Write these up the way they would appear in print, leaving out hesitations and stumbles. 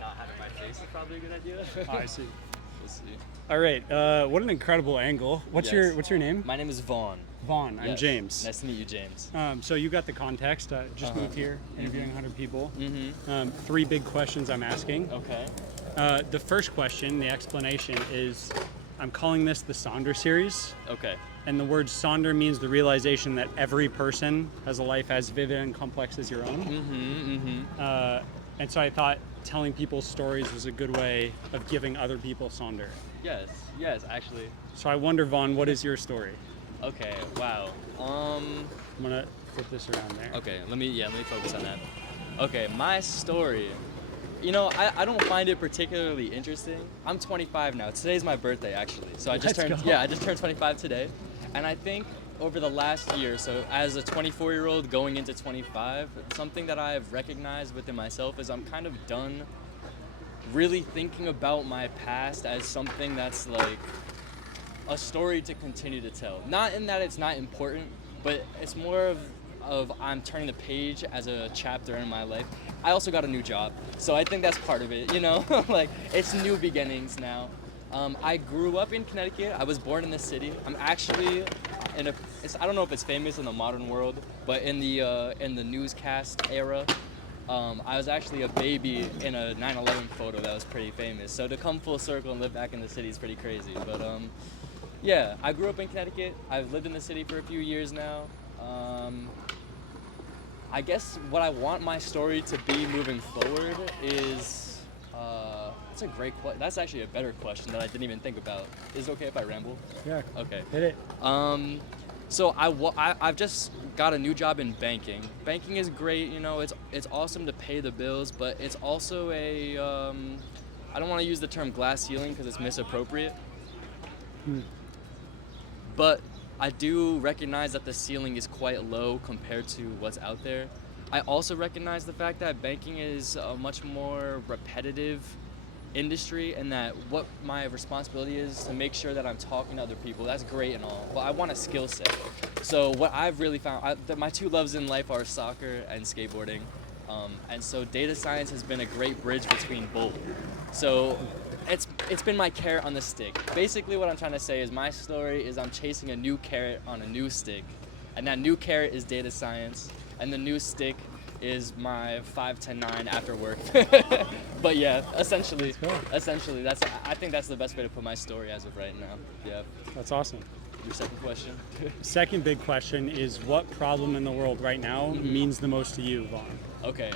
not having my face is probably a good idea. I see. We'll see. All right. What an incredible angle. What's Yes. your name? My name is Vaughn. Vaughn. I'm Yes. James. Nice to meet you, James. So you got the context. Just moved here, interviewing 100 people. Mm-hmm. Three big questions I'm asking. Okay. The first question, the explanation is, I'm calling this the Sonder Series. Okay. And the word Sonder means the realization that every person has a life as vivid and complex as your own. And so I thought telling people stories was a good way of giving other people Sonder. Yes, actually. So I wonder, Vaughn, what is your story? Okay, wow. I'm gonna flip this around there. Okay, let me focus on that. Okay, my story. You know, I don't find it particularly interesting. I'm 25 now. Today's my birthday, actually. So I just turned 25 today. And I think over the last year, so as a 24-year-old going into 25, something that I've recognized within myself is I'm kind of done really thinking about my past as something that's like a story to continue to tell. Not in that it's not important, but it's more of I'm turning the page as a chapter in my life. I also got a new job, so I think that's part of it, you know? Like, it's new beginnings now. I grew up in Connecticut. I was born in the city. I'm actually I don't know if it's famous in the modern world, but in the newscast era, I was actually a baby in a 9/11 photo that was pretty famous. So to come full circle and live back in the city is pretty crazy. But yeah, I grew up in Connecticut. I've lived in the city for a few years now. I guess what I want my story to be moving forward is that's a great question. That's actually a better question that I didn't even think about. Is it okay if I ramble? Yeah. Okay. Hit it. So I've just got a new job in banking. Banking is great, you know. It's awesome to pay the bills, but it's also a I don't want to use the term glass ceiling because it's misappropriate. But I do recognize that the ceiling is quite low compared to what's out there. I also recognize the fact that banking is a much more repetitive industry and that what my responsibility is to make sure that I'm talking to other people. That's great and all, but I want a skill set. So what I've really found, my two loves in life are soccer and skateboarding. And so data science has been a great bridge between both. So it's been my carrot on the stick. Basically what I'm trying to say is my story is I'm chasing a new carrot on a new stick. And that new carrot is data science. And the new stick is my 5 to 9 after work. But yeah, essentially I think that's the best way to put my story as of right now. Yeah. That's awesome. Your second question? Second big question is, what problem in the world right now means the most to you, Vaughn? Okay.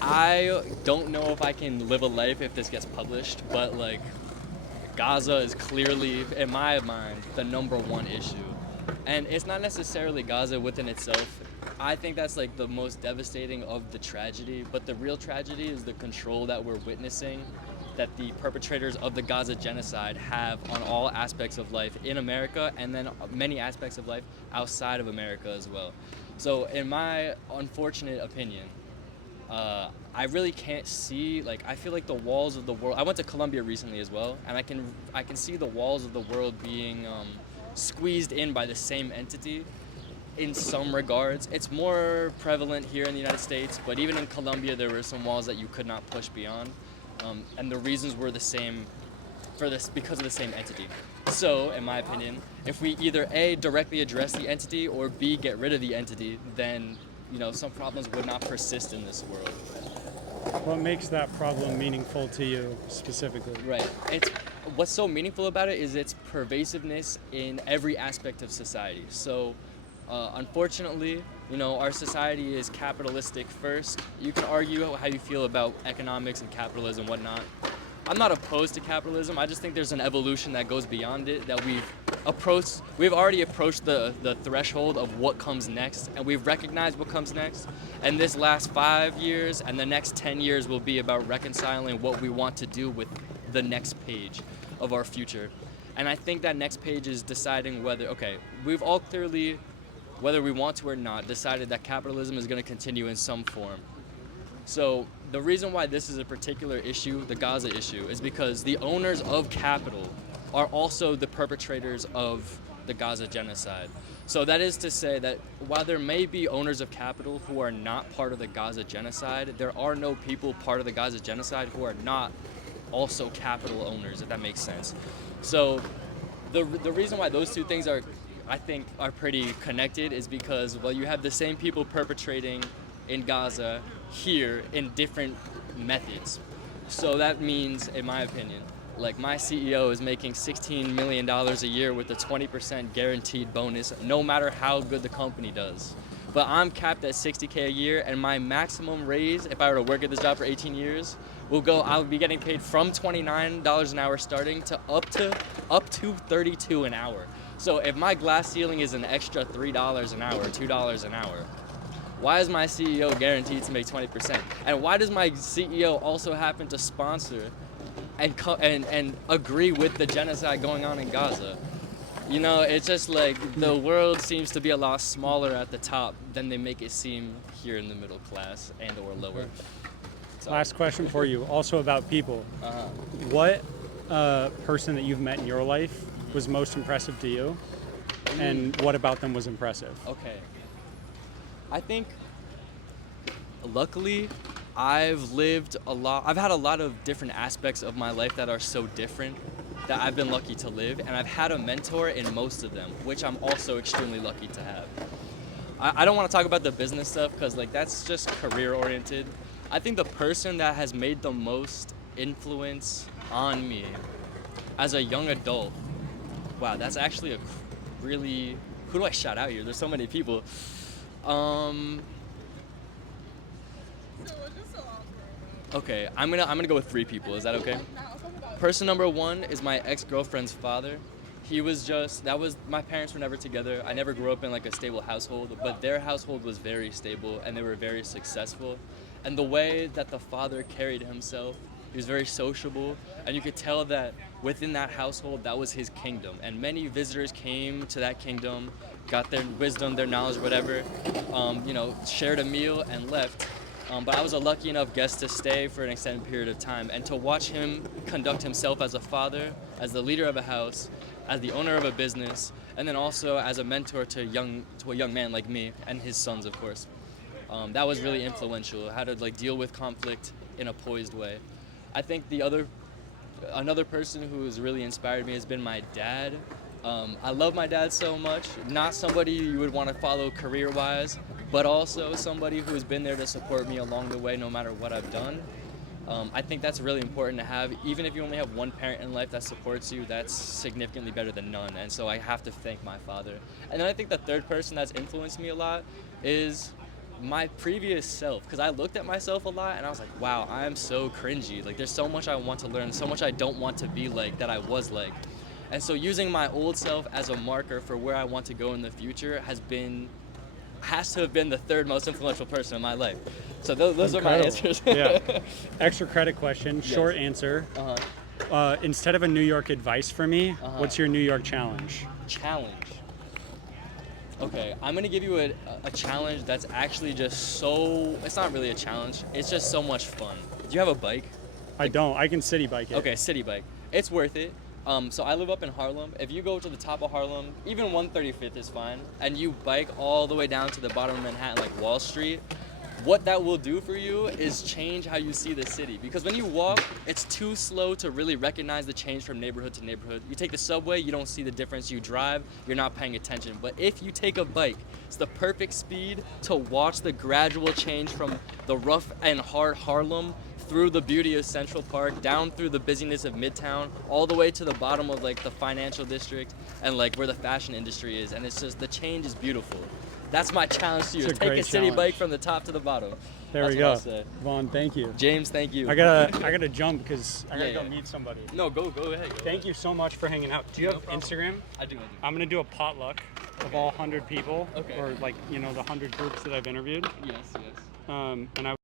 I don't know if I can live a life if this gets published, but like Gaza is clearly, in my mind, the #1 issue. And it's not necessarily Gaza within itself. I think that's like the most devastating of the tragedy, but the real tragedy is the control that we're witnessing that the perpetrators of the Gaza genocide have on all aspects of life in America and then many aspects of life outside of America as well. So in my unfortunate opinion, I really can't see, like, I feel like the walls of the world, I went to Colombia recently as well, and I can see the walls of the world being squeezed in by the same entity in some regards. It's more prevalent here in the United States, but even in Colombia there were some walls that you could not push beyond, and the reasons were the same because of the same entity. So, in my opinion, if we either A, directly address the entity, or B, get rid of the entity, then, you know, some problems would not persist in this world. What makes that problem meaningful to you specifically? Right. What's so meaningful about it is its pervasiveness in every aspect of society. So, unfortunately, you know, our society is capitalistic first. You can argue how you feel about economics and capitalism and whatnot. I'm not opposed to capitalism. I just think there's an evolution that goes beyond it, that we've already approached the threshold of what comes next, and we've recognized what comes next. And this last 5 years and the next 10 years will be about reconciling what we want to do with the next page of our future. And I think that next page is deciding we've all clearly, whether we want to or not, decided that capitalism is going to continue in some form. So the reason why this is a particular issue, the Gaza issue, is because the owners of capital are also the perpetrators of the Gaza genocide. So that is to say that while there may be owners of capital who are not part of the Gaza genocide, there are no people part of the Gaza genocide who are not also capital owners, if that makes sense. So the reason why those two things are, I think, are pretty connected is because, well, you have the same people perpetrating in Gaza here in different methods. So that means, in my opinion, like my CEO is making $16 million a year with a 20% guaranteed bonus, no matter how good the company does. But I'm capped at $60K a year, and my maximum raise, if I were to work at this job for 18 years, I'll be getting paid from $29 an hour starting to up to $32 an hour. So if my glass ceiling is an extra $3 an hour, $2 an hour, why is my CEO guaranteed to make 20%? And why does my CEO also happen to sponsor and agree with the genocide going on in Gaza? You know, it's just like the world seems to be a lot smaller at the top than they make it seem here in the middle class and or lower. So. Last question for you, also about people. What person that you've met in your life was most impressive to you, and what about them was impressive? Okay. I think, luckily, I've had a lot of different aspects of my life that are so different that I've been lucky to live, and I've had a mentor in most of them, which I'm also extremely lucky to have. I don't want to talk about the business stuff because like that's just career oriented. I think the person that has made the most influence on me as a young adult, wow, that's actually a really, who do I shout out here? There's so many people. Okay, I'm gonna go with 3 people. Is that okay? Person number 1 is my ex-girlfriend's father. My parents were never together. I never grew up in like a stable household, but their household was very stable and they were very successful. And the way that the father carried himself, he was very sociable, and you could tell that within that household, that was his kingdom. And many visitors came to that kingdom, got their wisdom, their knowledge, whatever, shared a meal and left. But I was a lucky enough guest to stay for an extended period of time and to watch him conduct himself as a father, as the leader of a house, as the owner of a business, and then also as a mentor to a young man like me and his sons, of course. That was really influential, how to like deal with conflict in a poised way. I think another person who has really inspired me has been my dad. I love my dad so much. Not somebody you would want to follow career-wise, but also somebody who has been there to support me along the way no matter what I've done. I think that's really important to have. Even if you only have one parent in life that supports you, that's significantly better than none. And so I have to thank my father. And then I think the third person that's influenced me a lot is my previous self, because I looked at myself a lot and I was like, wow, I am so cringy. Like there's so much I want to learn, so much I don't want to be like that I was like. And so using my old self as a marker for where I want to go in the future has to have been the third most influential person in my life. So those are my answers. Yeah. Extra credit question, yes. Short answer. Instead of a New York advice for me, what's your New York challenge? Challenge. Okay, I'm gonna give you a challenge that's actually just it's not really a challenge, it's just so much fun. Do you have a bike? I don't, I can city bike it. Okay, city bike. It's worth it. So I live up in Harlem. If you go to the top of Harlem, even 135th is fine, and you bike all the way down to the bottom of Manhattan, like Wall Street, what that will do for you is change how you see the city. Because when you walk, it's too slow to really recognize the change from neighborhood to neighborhood. You take the subway, you don't see the difference. You drive, you're not paying attention. But if you take a bike, it's the perfect speed to watch the gradual change from the rough and hard Harlem through the beauty of Central Park, down through the busyness of Midtown, all the way to the bottom of like the financial district and like where the fashion industry is. And it's just, the change is beautiful. That's my challenge to you. Take a city bike from the top to the bottom. There we go. Vaughn, thank you. James, thank you. I gotta jump because I gotta go meet somebody. No, go ahead. Thank you so much for hanging out. Do you have Instagram? I do. I'm gonna do a potluck of all 100 people, or like the 100 groups that I've interviewed. Yes. And I